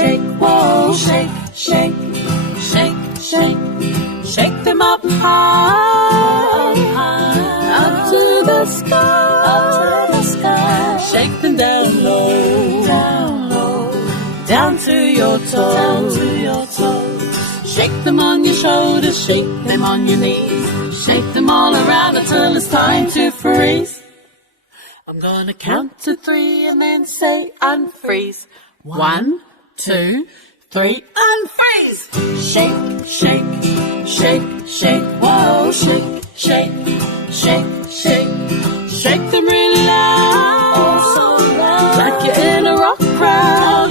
shake, whoa, shake, shake, shake, shake. Shake them up high, up to the sky, up to the sky. Shake them down low, down low, down to your toes, down to your toes. Shake them on your shoulders, shake them on your knees. Shake them all around until it's time to freeze. I'm gonna count to 3 and then say unfreeze. 1, 2, 3, unfreeze! Shake, shake, shake, shake, whoa, shake, shake, shake, shake. Shake them really loud, oh so loud, like you're in a rock crowd,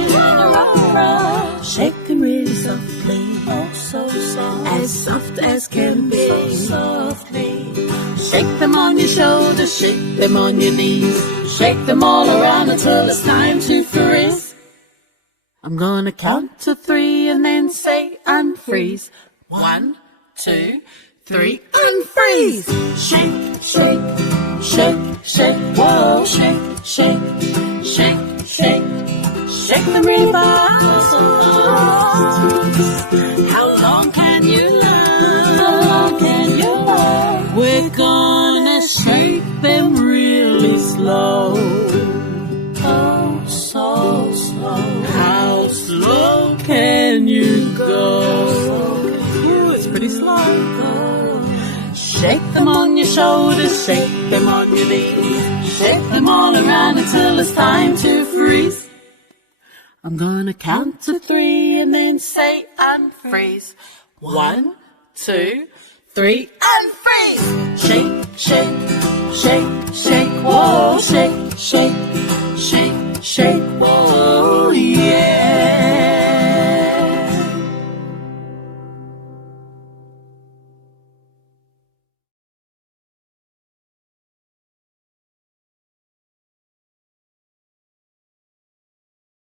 Shake them really softly, oh so soft as can be, so softly. Shake them on your shoulders, shake them on your knees. Shake them all around until it's time to freeze. I'm gonna count to 3 and then say unfreeze. 1, 2, 3, unfreeze! Shake, shake, shake, shake, whoa, shake, shake, shake, shake. Shake them really fast. How long can you last? How long can you last? We're gonna shake them really slow. Oh, so slow. How slow can you go? Ooh, it's pretty slow. Shake them on your shoulders, shake them on your knees. Shake them all around until it's time to freeze. I'm gonna count to 3 and then say unfreeze. 1, 2, 3, unfreeze! Shake, shake, shake, shake, whoa, shake, shake, shake, shake, whoa.